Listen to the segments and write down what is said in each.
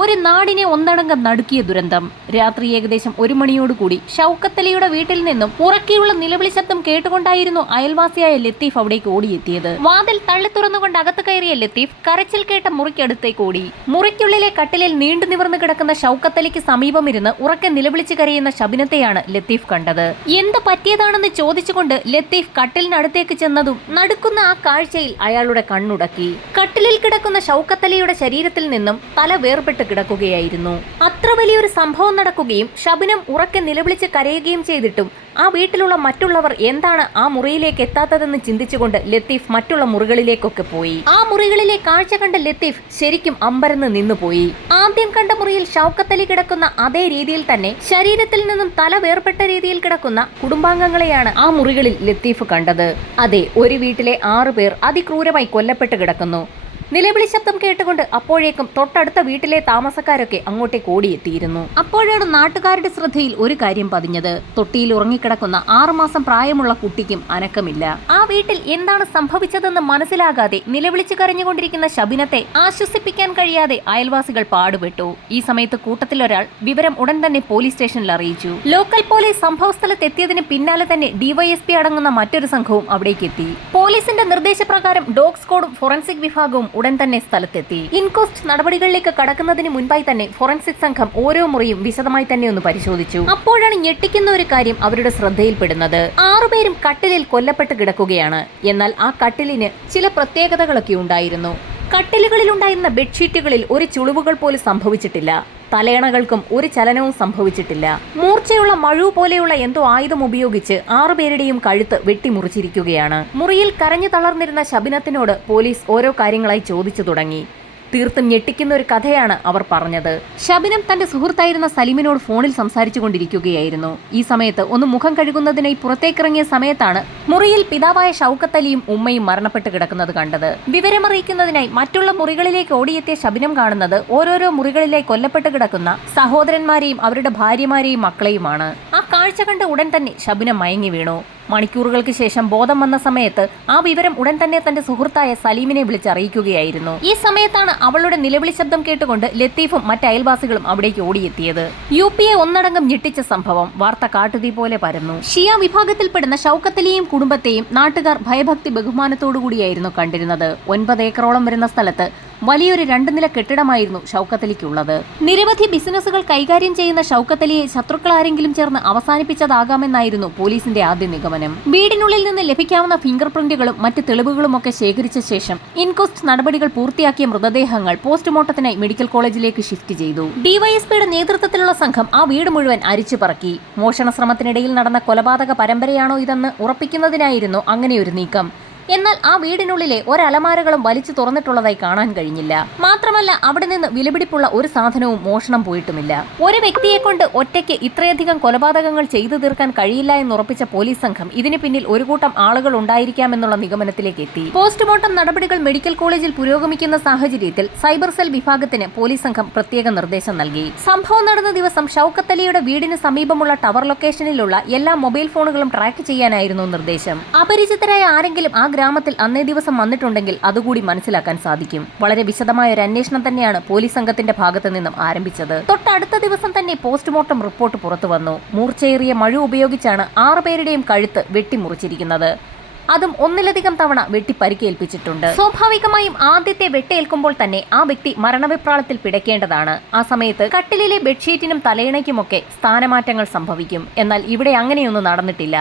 ഒരു നാടിനെ ഒന്നടങ്കം നടുക്കിയ ദുരന്തം. രാത്രി ഏകദേശം 1 മണിയോടുകൂടി ഷൗക്കത്തലിയുടെ വീട്ടിൽ നിന്നും ഉറക്കെയുള്ള നിലവിളി ശബ്ദം കേട്ടുകൊണ്ടായിരുന്നു അയൽവാസിയായ ലത്തീഫ് അവിടേക്ക് ഓടിയെത്തിയത്. വാതിൽ തള്ളി തുറന്നുകൊണ്ട് അകത്ത് കയറിയ ലത്തീഫ് കരച്ചിൽ കേട്ട മുറിക്കടുത്തേക്ക് ഓടി. മുറിക്കുള്ളിലെ കട്ടിലിൽ നീണ്ടു നിവർന്നു കിടക്കുന്ന ഷൗക്കത്തലിക്ക് സമീപമിരുന്ന് ഉറക്കെ നിലവിളിച്ച് കരയുന്ന ശബിനത്തെയാണ് ലത്തീഫ് കണ്ടത്. എന്ത് പറ്റിയതാണെന്ന് ചോദിച്ചുകൊണ്ട് ലത്തീഫ് കട്ടിലിനടുത്തേക്ക് ചെന്നതും നടുക്കുന്ന ആ കാഴ്ചയിൽ അയാളുടെ കണ്ണുടക്കി. കട്ടിലിൽ കിടക്കുന്ന ഷൗക്കത്തലിയുടെ ശരീരത്തിൽ നിന്നും തല വേർപെട്ട് കിടക്കുകയായിരുന്നു. അത്ര വലിയൊരു സംഭവം നടക്കുകയും ശബനം ഉറക്കെ നിലവിളിച്ച് കരയുകയും ചെയ്തിട്ടും ആ വീട്ടിലുള്ള മറ്റുള്ളവർ എന്താണ് ആ മുറിയിലേക്ക് എത്താത്തതെന്ന് ചിന്തിച്ചുകൊണ്ട് ലത്തീഫ് മറ്റുള്ള മുറികളിലേക്കൊക്കെ പോയി. ആ മുറികളിലെ കാഴ്ച കണ്ട ലത്തീഫ് ശരിക്കും അമ്പരന്ന് നിന്നുപോയി. ആദ്യം കണ്ട മുറിയിൽ ഷൗക്കത്തലി കിടക്കുന്ന അതേ രീതിയിൽ തന്നെ ശരീരത്തിൽ നിന്നും തല വേർപെട്ട രീതിയിൽ കിടക്കുന്ന കുടുംബാംഗങ്ങളെയാണ് ആ മുറികളിൽ ലത്തീഫ് കണ്ടത്. അതെ, ഒരു വീട്ടിലെ 6 പേർ അതിക്രൂരമായി കൊല്ലപ്പെട്ട് കിടക്കുന്നു. നിലവിളി ശബ്ദം കേട്ടുകൊണ്ട് അപ്പോഴേക്കും തൊട്ടടുത്ത വീട്ടിലെ താമസക്കാരൊക്കെ അങ്ങോട്ടേക്ക് ഓടിയെത്തിയിരുന്നു. അപ്പോഴാണ് നാട്ടുകാരുടെ ശ്രദ്ധയിൽ ഒരു കാര്യം പതിഞ്ഞത്. തൊട്ടിയിൽ ഉറങ്ങിക്കിടക്കുന്ന 6 മാസം പ്രായമുള്ള കുട്ടിക്കും അനക്കമില്ല. ആ വീട്ടിൽ എന്താണ് സംഭവിച്ചതെന്ന് മനസ്സിലാകാതെ നിലവിളിച്ച് കരഞ്ഞുകൊണ്ടിരിക്കുന്ന ശബിനത്തെ ആശ്വസിപ്പിക്കാൻ കഴിയാതെ അയൽവാസികൾ പാടുപെട്ടു. ഈ സമയത്ത് കൂട്ടത്തിലൊരാൾ വിവരം ഉടൻ തന്നെ പോലീസ് സ്റ്റേഷനിൽ അറിയിച്ചു. ലോക്കൽ പോലീസ് സംഭവസ്ഥലത്ത് എത്തിയതിന് പിന്നാലെ തന്നെ ഡിവൈഎസ്പി അടങ്ങുന്ന മറ്റൊരു സംഘവും അവിടേക്ക് എത്തി. പോലീസിന്റെ നിർദ്ദേശപ്രകാരം ഡോഗ് സ്ക്വാഡും ഫോറൻസിക് വിഭാഗവും ഉടൻ തന്നെ സ്ഥലത്തെത്തി. ഇൻക്വസ്റ്റ് നടപടികളിലേക്ക് കടക്കുന്നതിന് മുൻപായി തന്നെ ഫോറൻസിക് സംഘം ഓരോ മുറിയും വിശദമായി തന്നെ ഒന്ന് പരിശോധിച്ചു. അപ്പോഴാണ് ഞെട്ടിക്കുന്ന ഒരു കാര്യം അവരുടെ ശ്രദ്ധയിൽപ്പെടുന്നത്. 6 പേരും കട്ടിലിൽ കൊല്ലപ്പെട്ട് കിടക്കുകയാണ്. എന്നാൽ ആ കട്ടിലിന് ചില പ്രത്യേകതകളൊക്കെ ഉണ്ടായിരുന്നു. കട്ടിലുകളിൽ ഉണ്ടായിരുന്ന ബെഡ്ഷീറ്റുകളിൽ ഒരു ചുളിവുകൾ പോലും സംഭവിച്ചിട്ടില്ല. തലയണകൾക്കും ഒരു ചലനവും സംഭവിച്ചിട്ടില്ല. മൂർച്ചയുള്ള മഴു പോലെയുള്ള എന്തോ ആയുധം ഉപയോഗിച്ച് 6 പേരുടെയും കഴുത്ത് വെട്ടിമുറിച്ചിരിക്കുകയാണ്. മുറിയിൽ കരഞ്ഞു തളർന്നിരുന്ന ശബിനത്തിനോട് പോലീസ് ഓരോ കാര്യങ്ങളായി ചോദിച്ചു തുടങ്ങി. തീർത്തും ഞെട്ടിക്കുന്ന ഒരു കഥയാണ് അവർ പറഞ്ഞത്. ശബിനം തന്റെ സുഹൃത്തായിരുന്ന സലീമിനോട് ഫോണിൽ സംസാരിച്ചു കൊണ്ടിരിക്കുകയായിരുന്നു. ഈ സമയത്ത് ഒന്ന് മുഖം കഴുകുന്നതിനായി പുറത്തേക്കിറങ്ങിയ സമയത്താണ് മുറിയിൽ പിതാവായ ഷൗക്കത്തലിയും ഉമ്മയും മരണപ്പെട്ട് കിടക്കുന്നത് കണ്ടത്. വിവരമറിയിക്കുന്നതിനായി മറ്റുള്ള മുറികളിലേക്ക് ഓടിയെത്തിയ ശബിനം കാണുന്നത് ഓരോരോ മുറികളിലേക്ക് കൊല്ലപ്പെട്ട് കിടക്കുന്ന സഹോദരന്മാരെയും അവരുടെ ഭാര്യമാരെയും മക്കളെയുമാണ്. ആ കാഴ്ച കണ്ട് ഉടൻ തന്നെ ശബിനം മയങ്ങി വീണു. മണിക്കൂറുകൾക്ക് ശേഷം ബോധം വന്ന സമയത്ത് ആ വിവരം ഉടൻ തന്നെ തന്റെ സുഹൃത്തായ സലീമിനെ വിളിച്ചറിയിക്കുകയായിരുന്നു. ഈ സമയത്താണ് അവളുടെ നിലവിളി ശബ്ദം കേട്ടുകൊണ്ട് ലത്തീഫും മറ്റ് അയൽവാസികളും അവിടേക്ക് ഓടിയെത്തിയത്. UP ഒന്നടങ്കം ഞെട്ടിച്ച സംഭവം വാർത്ത കാട്ടുതീ പോലെ പരന്നു. ഷിയ വിഭാഗത്തിൽപ്പെടുന്ന ഷൗക്കത്തലിയെയും കുടുംബത്തെയും നാട്ടുകാർ ഭയഭക്തി ബഹുമാനത്തോടുകൂടിയായിരുന്നു കണ്ടിരുന്നത്. 9 ഏക്കറോളം വരുന്ന സ്ഥലത്ത് വലിയൊരു 2 നില കെട്ടിടമായിരുന്നു ഷൗക്കത്തലിക്കുള്ളത്. നിരവധി ബിസിനസ്സുകൾ കൈകാര്യം ചെയ്യുന്ന ഷൗക്കത്തലിയെ ശത്രുക്കൾ ആരെങ്കിലും ചേർന്ന് അവസാനിപ്പിച്ചതാകാമെന്നായിരുന്നു പോലീസിന്റെ ആദ്യ നിഗമനം. വീടിനുള്ളിൽ നിന്ന് ലഭിക്കാവുന്ന ഫിംഗർ പ്രിന്റുകളും മറ്റ് തെളിവുകളുമൊക്കെ ശേഖരിച്ച ശേഷം ഇൻക്വസ്റ്റ് നടപടികൾ പൂർത്തിയാക്കിയ മൃതദേഹങ്ങൾ പോസ്റ്റ്മോർട്ടത്തിനായി മെഡിക്കൽ കോളേജിലേക്ക് ഷിഫ്റ്റ് ചെയ്തു. ഡിവൈഎസ്പിയുടെ നേതൃത്വത്തിലുള്ള സംഘം ആ വീട് മുഴുവൻ അരിച്ചു പറക്കി. മോഷണ ശ്രമത്തിനിടയിൽ നടന്ന കൊലപാതക പരമ്പരയാണോ ഇതെന്ന് ഉറപ്പിക്കുന്നതിനായിരുന്നു അങ്ങനെയൊരു നീക്കം. എന്നാൽ ആ വീടിനുള്ളിലെ ഒരലമാരകളും വലിച്ചു തുറന്നിട്ടുള്ളതായി കാണാൻ കഴിഞ്ഞില്ല. മാത്രമല്ല അവിടെ നിന്ന് വിലപിടിപ്പുള്ള ഒരു സാധനവും മോഷണം പോയിട്ടുമില്ല. ഒരു വ്യക്തിയെ കൊണ്ട് ഒറ്റയ്ക്ക് ഇത്രയധികം കൊലപാതകങ്ങൾ ചെയ്തു തീർക്കാൻ കഴിയില്ല എന്നുറപ്പിച്ച പോലീസ് സംഘം ഇതിന് പിന്നിൽ ഒരു കൂട്ടം ആളുകൾ ഉണ്ടായിരിക്കാമെന്നുള്ള നിഗമനത്തിലേക്ക് എത്തി. പോസ്റ്റ്മോർട്ടം നടപടികൾ മെഡിക്കൽ കോളേജിൽ പുരോഗമിക്കുന്ന സാഹചര്യത്തിൽ സൈബർ സെൽ വിഭാഗത്തിന് പോലീസ് സംഘം പ്രത്യേക നിർദ്ദേശം നൽകി. സംഭവം നടന്ന ദിവസം ഷൗക്കത്തലിയുടെ വീടിന് സമീപമുള്ള ടവർ ലൊക്കേഷനിലുള്ള എല്ലാ മൊബൈൽ ഫോണുകളും ട്രാക്ക് ചെയ്യാനായിരുന്നു നിർദ്ദേശം. അപരിചിതരായ ആരെങ്കിലും ആ ഗ്രാമത്തിൽ അന്നേ ദിവസം വന്നിട്ടുണ്ടെങ്കിൽ അതുകൂടി മനസ്സിലാക്കാൻ സാധിക്കും. വളരെ വിശദമായ ഒരു അന്വേഷണം തന്നെയാണ് പോലീസ് സംഘത്തിന്റെ ഭാഗത്തു നിന്നും ആരംഭിച്ചത്. തൊട്ടടുത്ത ദിവസം തന്നെ പോസ്റ്റ്മോർട്ടം റിപ്പോർട്ട് പുറത്തു വന്നു. മൂർച്ചയേറിയ മഴു ഉപയോഗിച്ചാണ് 6 പേരുടെയും കഴുത്ത് വെട്ടിമുറിച്ചിരിക്കുന്നത്. അതും 1ലധികം തവണ വെട്ടി പരിക്കേൽപ്പിച്ചിട്ടുണ്ട്. സ്വാഭാവികമായും ആദ്യത്തെ വെട്ടേൽക്കുമ്പോൾ തന്നെ ആ വ്യക്തി മരണവിപ്രാളത്തിൽ പിടയ്ക്കേണ്ടതാണ്. ആ സമയത്ത് കട്ടിലിലെ ബെഡ്ഷീറ്റിനും തലയിണയ്ക്കുമൊക്കെ സ്ഥാനമാറ്റങ്ങൾ സംഭവിക്കും. എന്നാൽ ഇവിടെ അങ്ങനെയൊന്നും നടന്നിട്ടില്ല.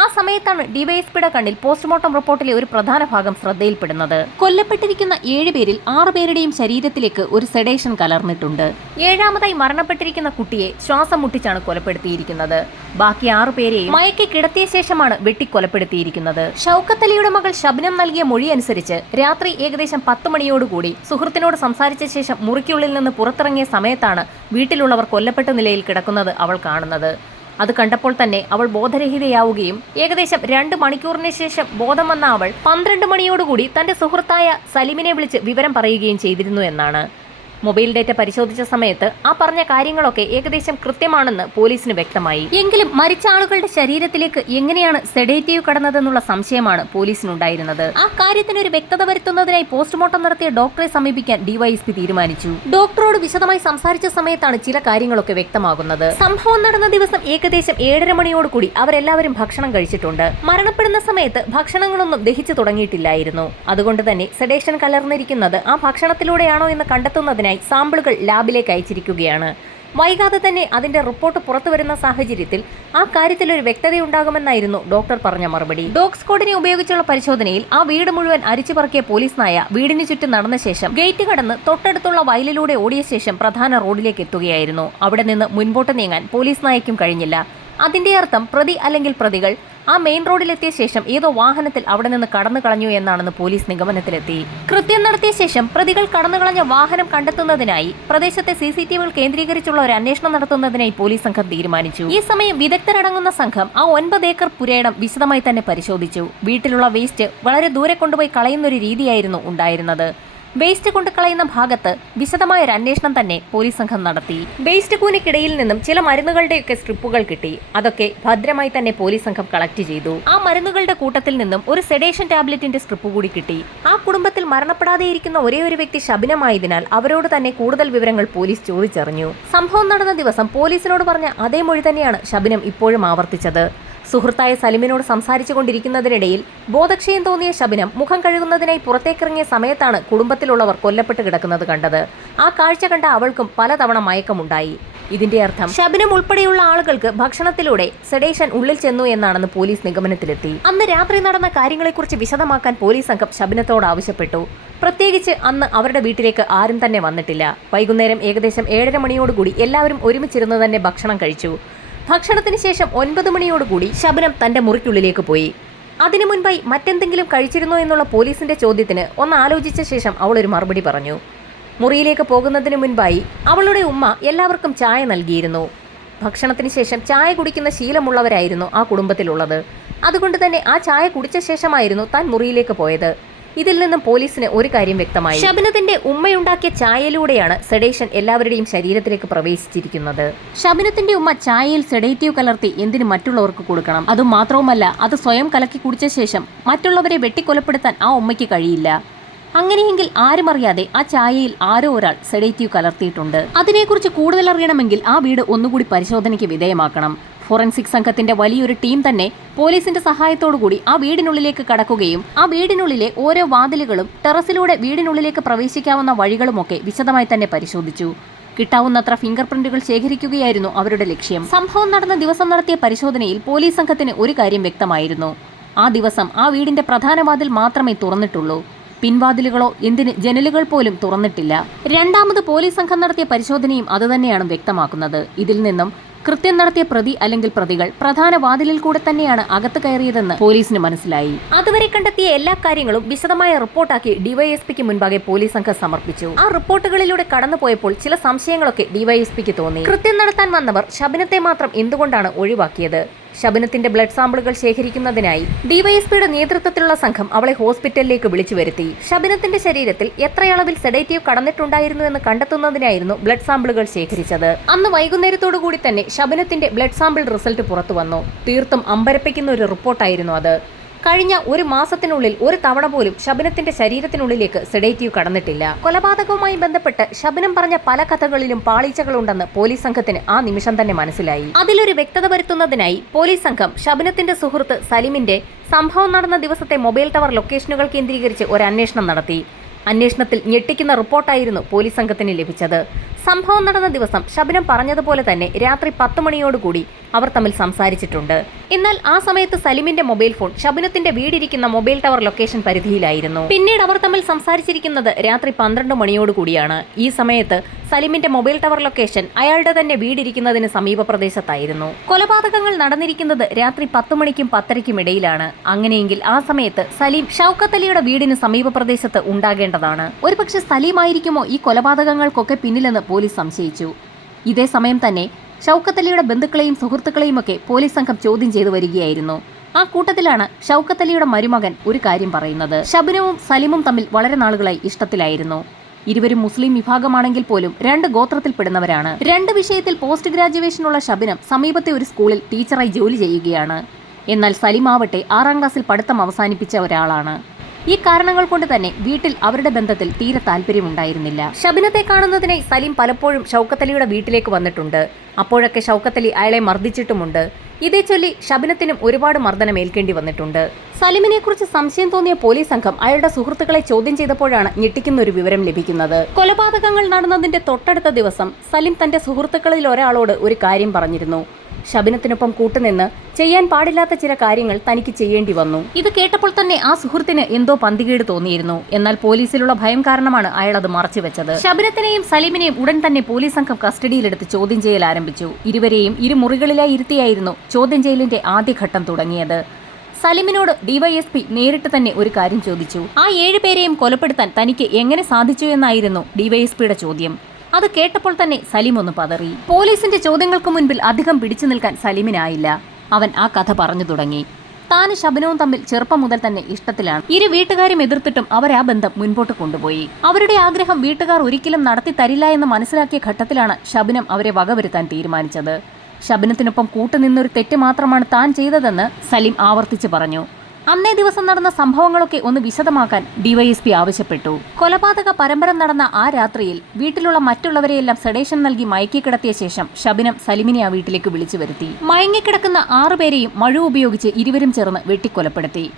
ആ സമയത്താണ് ഡിവൈഎസ്പിയുടെ കണ്ണിൽ പോസ്റ്റ്മോർട്ടം റിപ്പോർട്ടിലെ ഒരു പ്രധാന ഭാഗം ശ്രദ്ധയിൽപ്പെടുന്നത്. കൊല്ലപ്പെട്ടിരിക്കുന്ന 7 പേരിൽ 6 പേരുടെയും ശരീരത്തിലേക്ക് ഒരു സെഡേഷൻ കലർന്നിട്ടുണ്ട്. 7ാമതായി മരണപ്പെട്ടിരിക്കുന്ന കുട്ടിയെ ശ്വാസം മുട്ടിച്ചാണ് കൊലപ്പെടുത്തിയിരിക്കുന്നത്. ബാക്കി 6 പേരെയും മയക്കി കിടത്തിയ ശേഷമാണ് വെട്ടിക്കൊലപ്പെടുത്തിയിരിക്കുന്നത്. ഷൗക്കത്തലിയുടെ മകൾ ശബനം നൽകിയ മൊഴി അനുസരിച്ച് രാത്രി ഏകദേശം 10 മണിയോടുകൂടി സുഹൃത്തിനോട് സംസാരിച്ച ശേഷം മുറിക്കുള്ളിൽ നിന്ന് പുറത്തിറങ്ങിയ സമയത്താണ് വീട്ടിലുള്ളവർ കൊല്ലപ്പെട്ട നിലയിൽ കിടക്കുന്നത് അവൾ കാണുന്നത്. അത് കണ്ടപ്പോൾ തന്നെ അവൾ ബോധരഹിതയാവുകയും ഏകദേശം 2 മണിക്കൂറിന് ശേഷം ബോധം വന്ന അവൾ 12 മണിയോടുകൂടി തന്റെ സുഹൃത്തായ സലീമിനെ വിളിച്ച് വിവരം പറയുകയും ചെയ്തിരുന്നു എന്നാണ്. മൊബൈൽ ഡേറ്റ പരിശോധിച്ച സമയത്ത് ആ പറഞ്ഞ കാര്യങ്ങളൊക്കെ ഏകദേശം കൃത്യമാണെന്ന് പോലീസിന് വ്യക്തമായി. എങ്കിലും മരിച്ച ആളുകളുടെ ശരീരത്തിലേക്ക് എങ്ങനെയാണ് സെഡേറ്റീവ് കടന്നതെന്നുള്ള സംശയമാണ് പോലീസിനുണ്ടായിരുന്നത്. ആ കാര്യത്തിന് ഒരു വ്യക്തത വരുത്തുന്നതിനായി പോസ്റ്റ്മോർട്ടം നടത്തിയ ഡോക്ടറെ സമീപിക്കാൻ ഡിവൈഎസ്പി തീരുമാനിച്ചു. ഡോക്ടറോട് വിശദമായി സംസാരിച്ച സമയത്താണ് ചില കാര്യങ്ങളൊക്കെ വ്യക്തമാകുന്നത്. സംഭവം നടന്ന ദിവസം ഏകദേശം 7:30 മണിയോടുകൂടി അവരെല്ലാവരും ഭക്ഷണം കഴിച്ചിട്ടുണ്ട്. മരണപ്പെടുന്ന സമയത്ത് ഭക്ഷണങ്ങളൊന്നും ദഹിച്ചു തുടങ്ങിയിട്ടില്ലായിരുന്നു. അതുകൊണ്ട് തന്നെ സെഡേഷൻ കലർന്നിരിക്കുന്നത് ആ ഭക്ഷണത്തിലൂടെയാണോ എന്ന് കണ്ടെത്തുന്നതിനായി സാമ്പിളുകൾ ലാബിലേക്ക് അയച്ചിരിക്കുകയാണ്. വൈകാതെ തന്നെ അതിന്റെ റിപ്പോർട്ട് പുറത്തുവരുന്ന സാഹചര്യത്തിൽ ആ കാര്യത്തിൽ ഒരു വ്യക്തതയുണ്ടാകുമെന്നായിരുന്നു ഡോക്ടർ പറഞ്ഞ മറുപടി. ഡോഗ് സ്ക്വാഡിനെ ഉപയോഗിച്ചുള്ള പരിശോധനയിൽ ആ വീട് മുഴുവൻ അരിച്ചുപറക്കിയ പോലീസ് നായ വീടിന് ചുറ്റും നടന്ന ശേഷം ഗേറ്റ് കടന്ന് തൊട്ടടുത്തുള്ള വയലിലൂടെ ഓടിയ ശേഷം പ്രധാന റോഡിലേക്ക് എത്തുകയായിരുന്നു. അവിടെ നിന്ന് മുൻപോട്ട് നീങ്ങാൻ പോലീസ് നായയ്ക്കും കഴിഞ്ഞില്ല. അതിന്റെ അർത്ഥം പ്രതി അല്ലെങ്കിൽ പ്രതികൾ ആ മെയിൻ റോഡിലെത്തിയ ശേഷം ഏതോ വാഹനത്തിൽ അവിടെ നിന്ന് കടന്നു കളഞ്ഞു എന്നാണെന്ന് പോലീസ് നിഗമനത്തിലെത്തി. കൃത്യം നടത്തിയ ശേഷം പ്രതികൾ കടന്നുകളഞ്ഞ വാഹനം കണ്ടെത്തുന്നതിനായി പ്രദേശത്തെ CCTVകൾ കേന്ദ്രീകരിച്ചുള്ള ഒരു അന്വേഷണം നടത്തുന്നതിനായി പോലീസ് സംഘം തീരുമാനിച്ചു. ഈ സമയം വിദഗ്ധരടങ്ങുന്ന സംഘം ആ 9 ഏക്കർ പുരയിടം വിശദമായി തന്നെ പരിശോധിച്ചു. വീട്ടിലുള്ള വേസ്റ്റ് വളരെ ദൂരെ കൊണ്ടുപോയി കളയുന്നൊരു രീതിയായിരുന്നു ഉണ്ടായിരുന്നത്. വേസ്റ്റ് കൊണ്ട് കളയുന്ന ഭാഗത്ത് വിശദമായ ഒരു അന്വേഷണം തന്നെ പോലീസ് സംഘം നടത്തി. വേസ്റ്റ് കൂനയ്ക്കിടയിൽ നിന്നും ചില മരുന്നുകളുടെയൊക്കെ സ്ട്രിപ്പുകൾ കിട്ടി. അതൊക്കെ ഭദ്രമായി തന്നെ പോലീസ് സംഘം കളക്ട് ചെയ്തു. ആ മരുന്നുകളുടെ കൂട്ടത്തിൽ നിന്നും ഒരു സെഡേഷൻ ടാബ്ലറ്റിന്റെ സ്ട്രിപ്പ് കൂടി കിട്ടി. ആ കുടുംബത്തിൽ മരണപ്പെടാതെയിരിക്കുന്ന ഒരേ ഒരു വ്യക്തി ശബനമായതിനാൽ അവരോട് തന്നെ കൂടുതൽ വിവരങ്ങൾ പോലീസ് ചോദിച്ചറിഞ്ഞു. സംഭവം നടന്ന ദിവസം പോലീസിനോട് പറഞ്ഞ അതേ മൊഴി തന്നെയാണ് ശബനം ഇപ്പോഴും ആവർത്തിച്ചത്. സുഹൃത്തായ സലിമിനോട് സംസാരിച്ചു കൊണ്ടിരിക്കുന്നതിനിടയിൽ ബോധക്ഷയം തോന്നിയ ശബനം മുഖം കഴുകുന്നതിനായി പുറത്തേക്കിറങ്ങിയ സമയത്താണ് കുടുംബത്തിലുള്ളവർ കൊല്ലപ്പെട്ട് കിടക്കുന്നത് കണ്ടത്. ആ കാഴ്ച കണ്ട അവൾക്കും പലതവണ മയക്കമുണ്ടായി. ഇതിന്റെ അർത്ഥം ശബനം ഉൾപ്പെടെയുള്ള ആളുകൾക്ക് ഭക്ഷണത്തിലൂടെ സെഡേഷൻ ഉള്ളിൽ ചെന്നു എന്നാണെന്ന് പോലീസ് നിഗമനത്തിലെത്തി. അന്ന് രാത്രി നടന്ന കാര്യങ്ങളെക്കുറിച്ച് വിശദമാക്കാൻ പോലീസ് സംഘം ശബനത്തോട് ആവശ്യപ്പെട്ടു. പ്രത്യേകിച്ച് അന്ന് അവരുടെ വീട്ടിലേക്ക് ആരും തന്നെ വന്നിട്ടില്ല. വൈകുന്നേരം ഏകദേശം 7:30 മണിയോടുകൂടി എല്ലാവരും ഒരുമിച്ചിരുന്ന് തന്നെ ഭക്ഷണം കഴിച്ചു. ഭക്ഷണത്തിന് ശേഷം 9 മണിയോടുകൂടി ശബനം തന്റെ മുറിക്കുള്ളിലേക്ക് പോയി. അതിനു മുൻപായി മറ്റെന്തെങ്കിലും കഴിച്ചിരുന്നോ എന്നുള്ള പോലീസിന്റെ ചോദ്യത്തിന് ഒന്ന് ആലോചിച്ച ശേഷം അവൾ ഒരു മറുപടി പറഞ്ഞു. മുറിയിലേക്ക് പോകുന്നതിന് മുൻപായി അവളുടെ ഉമ്മ എല്ലാവർക്കും ചായ നൽകിയിരുന്നു. ഭക്ഷണത്തിന് ശേഷം ചായ കുടിക്കുന്ന ശീലമുള്ളവരായിരുന്നു ആ കുടുംബത്തിലുള്ളത്. അതുകൊണ്ട് തന്നെ ആ ചായ കുടിച്ച ശേഷമായിരുന്നു താൻ മുറിയിലേക്ക് പോയത്. ഇതിൽ നിന്നും പോലീസിന് ഒരു കാര്യം വ്യക്തമായി. ശബനത്തിന്റെ ഉമ്മയുണ്ടാക്കിയ ചായയിലൂടെയാണ് സെഡേഷൻ എല്ലാവരുടെയും ശരീരത്തിലേക്ക് പ്രവേശിച്ചിരിക്കുന്നത്. ശബനത്തിന്റെ ഉമ്മ ചായയിൽ സെഡേറ്റീവ് കലർത്തി എന്തിന് മറ്റുള്ളവർക്ക് കൊടുക്കണം? അതുമാത്രവുമല്ല, അത് സ്വയം കലക്കി കുടിച്ച ശേഷം മറ്റുള്ളവരെ വെട്ടിക്കൊലപ്പെടുത്താൻ ആ ഉമ്മയ്ക്ക് കഴിയില്ല. അങ്ങനെയെങ്കിൽ ആരും അറിയാതെ ആ ചായയിൽ ആരോ ഒരാൾ സെഡേറ്റീവ് കലർത്തിയിട്ടുണ്ട്. അതിനെക്കുറിച്ച് കൂടുതൽ അറിയണമെങ്കിൽ ആ വീട് ഒന്നുകൂടി പരിശോധനയ്ക്ക് വിധേയമാക്കണം. ഫോറൻസിക് സംഘത്തിന്റെ വലിയൊരു ടീം തന്നെ പോലീസിന്റെ സഹായത്തോടുകൂടി ആ വീടിനുള്ളിലേക്ക് കടക്കുകയും ആ വീടിനുള്ളിലെ ഓരോ വാതിലുകളും ടെറസിലൂടെ വീടിനുള്ളിലേക്ക് പ്രവേശിക്കാവുന്ന വഴികളുമൊക്കെ വിശദമായി തന്നെ പരിശോധിച്ചു. കിട്ടാവുന്നത്ര ഫിംഗർ പ്രിന്റുകൾ ശേഖരിക്കുകയായിരുന്നു അവരുടെ ലക്ഷ്യം. സംഭവം നടന്ന ദിവസം നടത്തിയ പരിശോധനയിൽ പോലീസ് സംഘത്തിന് ഒരു കാര്യം വ്യക്തമായിരുന്നു. ആ ദിവസം ആ വീടിന്റെ പ്രധാന വാതിൽ മാത്രമേ തുറന്നിട്ടുള്ളൂ. പിൻവാതിലുകളോ എന്തിന് ജനലുകൾ പോലും തുറന്നിട്ടില്ല. രണ്ടാമത് പോലീസ് സംഘം നടത്തിയ പരിശോധനയും അതുതന്നെയാണ് വ്യക്തമാക്കുന്നത്. ഇതിൽ നിന്നും കൃത്യം നടത്തിയ പ്രതി അല്ലെങ്കിൽ പ്രതികൾ പ്രധാന വാതിലിൽ കൂടെ തന്നെയാണ് അകത്ത് കയറിയതെന്ന് പോലീസിന് മനസ്സിലായി. അതുവരെ കണ്ടെത്തിയ എല്ലാ കാര്യങ്ങളും വിശദമായ റിപ്പോർട്ടാക്കി ഡിവൈഎസ്പിക്ക് മുൻപാകെ പോലീസ് സംഘം സമർപ്പിച്ചു. ആ റിപ്പോർട്ടുകളിലൂടെ കടന്നുപോയപ്പോൾ ചില സംശയങ്ങളൊക്കെ ഡിവൈഎസ്പിക്ക് തോന്നി. കൃത്യം നടത്താൻ വന്നവർ ശബനത്തെ മാത്രം എന്തുകൊണ്ടാണ് ഒഴിവാക്കിയത്? ശബനത്തിന്റെ ബ്ലഡ് സാമ്പിളുകൾ ശേഖരിക്കുന്നതിനായി ഡിവൈഎസ്പിയുടെ നേതൃത്വത്തിലുള്ള സംഘം അവളെ ഹോസ്പിറ്റലിലേക്ക് വിളിച്ചു വരുത്തി. ശബനത്തിന്റെ ശരീരത്തിൽ എത്രയളവിൽ സെഡേറ്റീവ് കടന്നിട്ടുണ്ടായിരുന്നു എന്ന് കണ്ടെത്തുന്നതിനായിരുന്നു ബ്ലഡ് സാമ്പിളുകൾ ശേഖരിച്ചത്. അന്ന് വൈകുന്നേരത്തോടുകൂടി തന്നെ ശബനത്തിന്റെ ബ്ലഡ് സാമ്പിൾ റിസൾട്ട് പുറത്തു വന്നു. തീർത്തും അമ്പരപ്പിക്കുന്ന ഒരു റിപ്പോർട്ടായിരുന്നു അത്. കഴിഞ്ഞ ഒരു മാസത്തിനുള്ളിൽ ഒരു തവണ പോലും ശബനത്തിന്റെ ശരീരത്തിനുള്ളിലേക്ക് സെഡേറ്റീവ് കടന്നിട്ടില്ല. കൊലപാതകവുമായി ബന്ധപ്പെട്ട് ശബനം പറഞ്ഞ പല കഥകളിലും പാളിച്ചകളുണ്ടെന്ന് പോലീസ് സംഘത്തിന് ആ നിമിഷം തന്നെ മനസ്സിലായി. അതിലൊരു വ്യക്തത വരുത്തുന്നതിനായി പോലീസ് സംഘം ശബനത്തിന്റെ സുഹൃത്ത് സലിമിന്റെ സംഭവം നടന്ന ദിവസത്തെ മൊബൈൽ ടവർ ലൊക്കേഷനുകൾ കേന്ദ്രീകരിച്ച് ഒരു അന്വേഷണം നടത്തി. അന്വേഷണത്തിൽ ഞെട്ടിക്കുന്ന റിപ്പോർട്ടായിരുന്നു പോലീസ് സംഘത്തിന് ലഭിച്ചത്. സംഭവം നടന്ന ദിവസം ശബനം പറഞ്ഞതുപോലെ തന്നെ രാത്രി 10 മണിയോടുകൂടി അവർ തമ്മിൽ സംസാരിച്ചിട്ടുണ്ട്. എന്നാൽ ആ സമയത്ത് സലിമിന്റെ മൊബൈൽ ഫോൺ ശബനത്തിന്റെ വീടിരിക്കുന്ന മൊബൈൽ ടവർ ലൊക്കേഷൻ പരിധിയിലായിരുന്നു. പിന്നീട് അവർ തമ്മിൽ സംസാരിച്ചിരിക്കുന്നത് രാത്രി 12 മണിയോടുകൂടിയാണ്. ഈ സമയത്ത് സലിമിന്റെ മൊബൈൽ ടവർ ലൊക്കേഷൻ അയാളുടെ തന്നെ വീടിരിക്കുന്നതിന് സമീപ പ്രദേശത്തായിരുന്നു. കൊലപാതകങ്ങൾ നടന്നിരിക്കുന്നത് രാത്രി 10 മണിക്കും 10:30ക്കും ഇടയിലാണ്. അങ്ങനെയെങ്കിൽ ആ സമയത്ത് സലീം ഷൗക്കത്ത് അലിയുടെ വീടിന് സമീപ പ്രദേശത്ത് ഉണ്ടാകേണ്ടതാണ്. ഒരുപക്ഷെ സലീം ആയിരിക്കുമോ ഈ കൊലപാതകങ്ങൾക്കൊക്കെ പിന്നിലെന്ന് പോലീസ് സംശയിച്ചു. ഇതേ സമയം തന്നെ ഷൗക്കത്ത് അലിയുടെ ബന്ധുക്കളെയും സുഹൃത്തുക്കളെയും ഒക്കെ പോലീസ് സംഘം ചോദ്യം ചെയ്തു വരികയായിരുന്നു. ആ കൂട്ടത്തിലാണ് ഷൗക്കത്ത് അലിയുടെ മരുമകൻ ഒരു കാര്യം പറയുന്നത്. ശബനവും സലീമും തമ്മിൽ വളരെ നാളുകളായി ഇഷ്ടത്തിലായിരുന്നു. ഇരുവരും മുസ്ലിം വിഭാഗമാണെങ്കിൽ പോലും 2 ഗോത്രത്തിൽപ്പെടുന്നവരാണ്. 2 വിഷയത്തിൽ പോസ്റ്റ് ഗ്രാജുവേഷനുള്ള ശബനം സമീപത്തെ ഒരു സ്കൂളിൽ ടീച്ചറായി ജോലി ചെയ്യുകയാണ്. എന്നാൽ സലിം ആവട്ടെ 6ാം ക്ലാസ്സിൽ പഠിത്തം അവസാനിപ്പിച്ച ഒരാളാണ്. ഈ കാരണങ്ങൾ കൊണ്ട് തന്നെ വീട്ടിൽ അവരുടെ ബന്ധത്തിൽ തീരെ താല്പര്യമുണ്ടായിരുന്നില്ല. ശബനത്തെ കാണുന്നതിനായി സലിം പലപ്പോഴും ഷൗക്കത്ത് അലിയുടെ വീട്ടിലേക്ക് വന്നിട്ടുണ്ട്. അപ്പോഴൊക്കെ ഷൗക്കത്ത് അലി അയാളെ മർദ്ദിച്ചിട്ടുമുണ്ട്. ഇതേ ചൊല്ലി ശബനത്തിനും ഒരുപാട് മർദ്ദനം ഏൽക്കേണ്ടി വന്നിട്ടുണ്ട്. സലിമിനെ കുറിച്ച് സംശയം തോന്നിയ പോലീസ് സംഘം അയാളുടെ സുഹൃത്തുക്കളെ ചോദ്യം ചെയ്തപ്പോഴാണ് ഞെട്ടിക്കുന്ന ഒരു വിവരം ലഭിക്കുന്നത്. കൊലപാതകങ്ങൾ നടന്നതിന്റെ തൊട്ടടുത്ത ദിവസം സലിം തന്റെ സുഹൃത്തുക്കളിൽ ഒരാളോട് ഒരു കാര്യം പറഞ്ഞിരുന്നു. ശബനത്തിനൊപ്പം കൂട്ടുനിന്ന് ചെയ്യാൻ പാടില്ലാത്ത ചില കാര്യങ്ങൾ തനിക്ക് ചെയ്യേണ്ടി വന്നു. ഇത് കേട്ടപ്പോൾ തന്നെ ആ സുഹൃത്തിന് എന്തോ പന്തികേട് തോന്നിയിരുന്നു. എന്നാൽ പോലീസിലുള്ള ഭയം കാരണമാണ് അയാൾ അത് മറച്ചുവെച്ചത്. ശബനത്തിനെയും സലീമിനെയും ഉടൻ തന്നെ പോലീസ് സംഘം കസ്റ്റഡിയിലെടുത്ത് ചോദ്യം ചെയ്യൽ ആരംഭിച്ചു. ഇരുവരെയും 2 മുറികളിലായി ഇരുത്തിയായിരുന്നു ചോദ്യം ചെയ്യലിന്റെ ആദ്യഘട്ടം തുടങ്ങിയത്. സലിമിനോട് ഡിവൈഎസ്പി നേരിട്ട് തന്നെ ഒരു കാര്യം ചോദിച്ചു. ആ 7 പേരെയും കൊലപ്പെടുത്താൻ തനിക്ക് എങ്ങനെ സാധിച്ചു എന്നായിരുന്നു ഡിവൈഎസ്പിയുടെ ചോദ്യം. അത് കേട്ടപ്പോൾ തന്നെ സലീം ഒന്ന് പതറി. പോലീസിന്റെ ചോദ്യങ്ങൾക്ക് മുൻപിൽ അധികം പിടിച്ചു നിൽക്കാൻ സലീമിനായില്ല. അവൻ ആ കഥ പറഞ്ഞു തുടങ്ങി. താനും ശബനവും തമ്മിൽ ചെറുപ്പം മുതൽ തന്നെ ഇഷ്ടത്തിലാണ്. 2 വീട്ടുകാരും എതിർത്തിട്ടും അവർ ആ ബന്ധം മുൻപോട്ട് കൊണ്ടുപോയി. അവരുടെ ആഗ്രഹം വീട്ടുകാർ ഒരിക്കലും നടത്തി തരില്ല എന്ന് മനസ്സിലാക്കിയ ഘട്ടത്തിലാണ് ശബനം അവരെ വകവരുത്താൻ തീരുമാനിച്ചത്. ശബനത്തിനൊപ്പം കൂട്ടുനിന്നൊരു തെറ്റ് മാത്രമാണ് താൻ ചെയ്തതെന്ന് സലീം ആവർത്തിച്ച് പറഞ്ഞു. അന്നേ ദിവസം നടന്ന സംഭവങ്ങളൊക്കെ ഒന്ന് വിശദമാക്കാൻ ഡിവൈഎസ്പി ആവശ്യപ്പെട്ടു. കൊലപാതക പരമ്പര നടന്ന ആ രാത്രിയിൽ വീട്ടിലുള്ള മറ്റുള്ളവരെയെല്ലാം സെഡേഷൻ നൽകി മയക്കിക്കിടത്തിയ ശേഷം ശബനം സലിമിനെ ആ വീട്ടിലേക്ക് വിളിച്ചു വരുത്തി. മയങ്ങിക്കിടക്കുന്ന 6 പേരെയും മഴ ഉപയോഗിച്ച് ഇരുവരും ചേർന്ന് വെട്ടിക്കൊലപ്പെടുത്തി.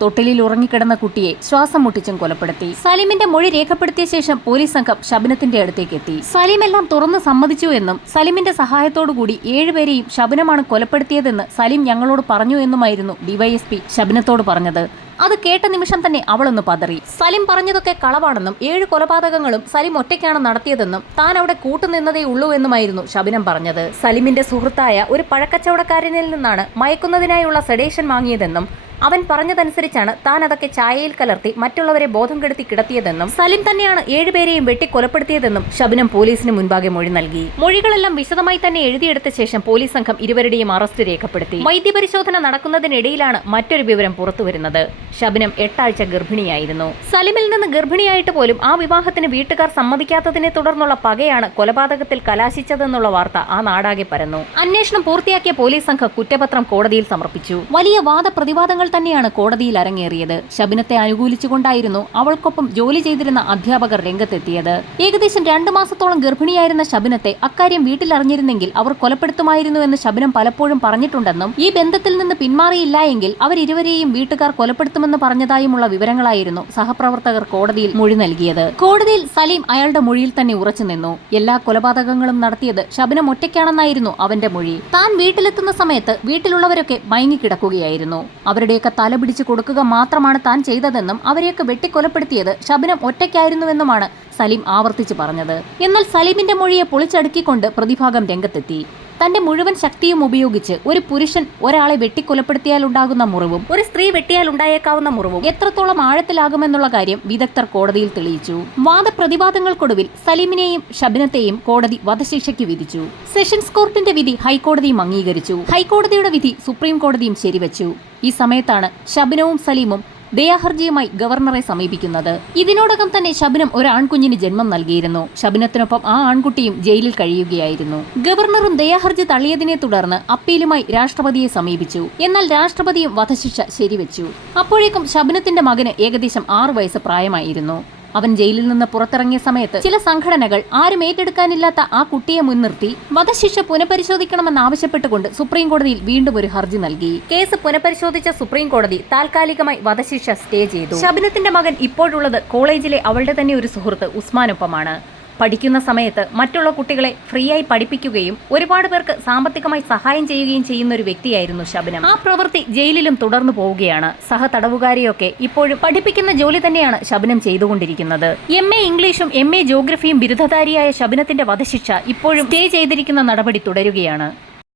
തൊട്ടിലിൽ ഉറങ്ങിക്കിടന്ന കുട്ടിയെ ശ്വാസം മുട്ടിച്ചും കൊലപ്പെടുത്തി. സലീമിന്റെ മൊഴി രേഖപ്പെടുത്തിയ ശേഷം പോലീസ് സംഘം ശബനത്തിന്റെ അടുത്തേക്ക് എത്തി. സലീം എല്ലാം തുറന്ന് സമ്മതിച്ചു എന്നും സലീമിന്റെ സഹായത്തോടുകൂടി 7 പേരെയും ശബനമാണ് കൊലപ്പെടുത്തിയതെന്ന് സലീം ഞങ്ങളോട് പറഞ്ഞു എന്നുമായിരുന്നു ഡിവൈഎസ്പി ശബനത്തോട് പറഞ്ഞത്. അത് കേട്ട നിമിഷം തന്നെ അവളൊന്ന് പതറി. സലീം പറഞ്ഞതൊക്കെ കളവാണെന്നും 7 കൊലപാതകങ്ങളും സലീം ഒറ്റയ്ക്കാണ് നടത്തിയതെന്നും താൻ അവിടെ കൂട്ടുനിന്നതേ ഉള്ളൂ എന്നുമായിരുന്നു ശബനം പറഞ്ഞത്. സലീമിന്റെ സുഹൃത്തായ ഒരു പഴക്കച്ചവടക്കാരനിൽ നിന്നാണ് മയക്കുന്നതിനായുള്ള സെഡേഷൻ വാങ്ങിയതെന്നും അവൻ പറഞ്ഞതനുസരിച്ചാണ് താൻ അതൊക്കെ ചായയിൽ കലർത്തി മറ്റുള്ളവരെ ബോധം കെടുത്തി കിടത്തിയതെന്നും സലീം തന്നെയാണ് 7 പേരെയും വെട്ടിക്കൊലപ്പെടുത്തിയതെന്നും ശബനം പോലീസിന് മുൻപാകെ മൊഴി നൽകി. മൊഴികളെല്ലാം വിശദമായി തന്നെ എഴുതിയെടുത്ത ശേഷം പോലീസ് സംഘം ഇരുവരുടെയും അറസ്റ്റ് രേഖപ്പെടുത്തി. വൈദ്യപരിശോധന നടക്കുന്നതിനിടയിലാണ് മറ്റൊരു വിവരം പുറത്തുവരുന്നത്. ശബനം 8 ആഴ്ച ഗർഭിണിയായിരുന്നു. സലീമിൽ നിന്ന് ഗർഭിണിയായിട്ട് പോലും ആ വിവാഹത്തിന് വീട്ടുകാർ സമ്മതിക്കാത്തതിനെ തുടർന്നുള്ള പകയാണ് കൊലപാതകത്തിൽ കലാശിച്ചതെന്നുള്ള വാർത്ത ആ നാടാകെ പരന്നു. അന്വേഷണം പൂർത്തിയാക്കിയ പോലീസ് സംഘം കുറ്റപത്രം കോടതിയിൽ സമർപ്പിച്ചു. വലിയ വാദപ്രതിവാദങ്ങൾ തന്നെയാണ് കോടതിയിൽ അരങ്ങേറിയത്. ശബനത്തെ അനുകൂലിച്ചുകൊണ്ടായിരുന്നു അവൾക്കൊപ്പം ജോലി ചെയ്തിരുന്ന അധ്യാപകർ രംഗത്തെത്തിയത്. ഏകദേശം 2 മാസത്തോളം ഗർഭിണിയായിരുന്ന ശബനത്തെ അക്കാര്യം വീട്ടിലറിഞ്ഞിരുന്നെങ്കിൽ അവർ കൊലപ്പെടുത്തുമായിരുന്നു എന്ന് ശബനം പലപ്പോഴും പറഞ്ഞിട്ടുണ്ടെന്നും ഈ ബന്ധത്തിൽ നിന്ന് പിന്മാറിയില്ല എങ്കിൽ അവരിരുവരെയും വീട്ടുകാർ കൊലപ്പെടുത്തുമെന്ന് പറഞ്ഞതായുമുള്ള വിവരങ്ങളായിരുന്നു സഹപ്രവർത്തകർ കോടതിയിൽ മൊഴി നൽകിയത്. കോടതിയിൽ സലീം അയാളുടെ മൊഴിയിൽ തന്നെ ഉറച്ചു നിന്നു. എല്ലാ കൊലപാതകങ്ങളും നടത്തിയത് ശബനം ഒറ്റയ്ക്കാണെന്നായിരുന്നു അവന്റെ മൊഴി. താൻ വീട്ടിലെത്തുന്ന സമയത്ത് വീട്ടിലുള്ളവരൊക്കെ മയങ്ങിക്കിടക്കുകയായിരുന്നു. അവരുടെയൊക്കെ തല പിടിച്ചു കൊടുക്കുക മാത്രമാണ് താൻ ചെയ്തതെന്നും അവരെയൊക്കെ വെട്ടിക്കൊലപ്പെടുത്തിയത് ശബനം ഒറ്റയ്ക്കായിരുന്നുവെന്നുമാണ് സലീം ആവർത്തിച്ച് പറഞ്ഞത്. എന്നാൽ സലീമിന്റെ മൊഴിയെ പൊളിച്ചടുക്കിക്കൊണ്ട് പ്രതിഭാഗം രംഗത്തെത്തി. തന്റെ മുഴുവൻ ശക്തിയും ഉപയോഗിച്ച് ഒരു പുരുഷൻ ഒരാളെ വെട്ടിക്കൊലപ്പെടുത്തിയാൽ ഉണ്ടാകുന്ന മുറിവും ഒരു സ്ത്രീ വെട്ടിയാൽ ഉണ്ടായേക്കാവുന്ന മുറിവും എത്രത്തോളം ആഴത്തിലാകുമെന്നുള്ള കാര്യം വിദഗ്ധർ കോടതിയിൽ തെളിയിച്ചു. വാദപ്രതിവാദങ്ങൾക്കൊടുവിൽ സലീമിനെയും ശബനത്തെയും കോടതി വധശിക്ഷയ്ക്ക് വിധിച്ചു. സെഷൻസ് കോർട്ടിന്റെ വിധി ഹൈക്കോടതിയും അംഗീകരിച്ചു. ഹൈക്കോടതിയുടെ വിധി സുപ്രീം കോടതിയും ശരിവച്ചു. ഈ സമയത്താണ് ശബനവും സലീമും ദയാഹർജിയുമായി ഗവർണറെ സമീപിക്കുന്നത്. ഇതിനോടകം തന്നെ ശബനം ഒരു ആൺകുഞ്ഞിന് ജന്മം നൽകിയിരുന്നു. ശബനത്തിനൊപ്പം ആ ആൺകുട്ടിയും ജയിലിൽ കഴിയുകയായിരുന്നു. ഗവർണറും ദയാഹർജി തള്ളിയതിനെ തുടർന്ന് അപ്പീലുമായി രാഷ്ട്രപതിയെ സമീപിച്ചു. എന്നാൽ രാഷ്ട്രപതിയും വധശിക്ഷ ശരിവെച്ചു. അപ്പോഴേക്കും ശബനത്തിന്റെ മകന് ഏകദേശം 6 വയസ്സ് പ്രായമായിരുന്നു. അവൻ ജയിലിൽ നിന്ന് പുറത്തിറങ്ങിയ സമയത്ത് ചില സംഘടനകൾ ആരും ഏറ്റെടുക്കാനില്ലാത്ത ആ കുട്ടിയെ മുൻനിർത്തി വധശിക്ഷ പുനഃപരിശോധിക്കണമെന്നാവശ്യപ്പെട്ടുകൊണ്ട് സുപ്രീം കോടതിയിൽ വീണ്ടും ഒരു ഹർജി നൽകി. കേസ് പുനഃപരിശോധിച്ച സുപ്രീം കോടതി താൽക്കാലികമായി വധശിക്ഷ സ്റ്റേ ചെയ്തു. ശബനത്തിന്റെ മകൻ ഇപ്പോഴുള്ളത് കോളേജിലെ അവളുടെ തന്നെ ഒരു സുഹൃത്ത് ഉസ്മാനൊപ്പമാണ്. പഠിക്കുന്ന സമയത്ത് മറ്റുള്ള കുട്ടികളെ ഫ്രീയായി പഠിപ്പിക്കുകയും ഒരുപാട് പേർക്ക് സാമ്പത്തികമായി സഹായം ചെയ്യുകയും ചെയ്യുന്ന ഒരു വ്യക്തിയായിരുന്നു ശബനം. ആ പ്രവൃത്തി ജയിലിലും തുടർന്നു പോവുകയാണ്. സഹതടവുകാരെയൊക്കെ ഇപ്പോഴും പഠിപ്പിക്കുന്ന ജോലി തന്നെയാണ് ശബനം ചെയ്തുകൊണ്ടിരിക്കുന്നത്. MA ഇംഗ്ലീഷും MA ജോഗ്രഫിയും ബിരുദധാരിയായ ശബനത്തിന്റെ വധശിക്ഷ ഇപ്പോഴും സ്റ്റേ ചെയ്തിരിക്കുന്ന നടപടി തുടരുകയാണ്.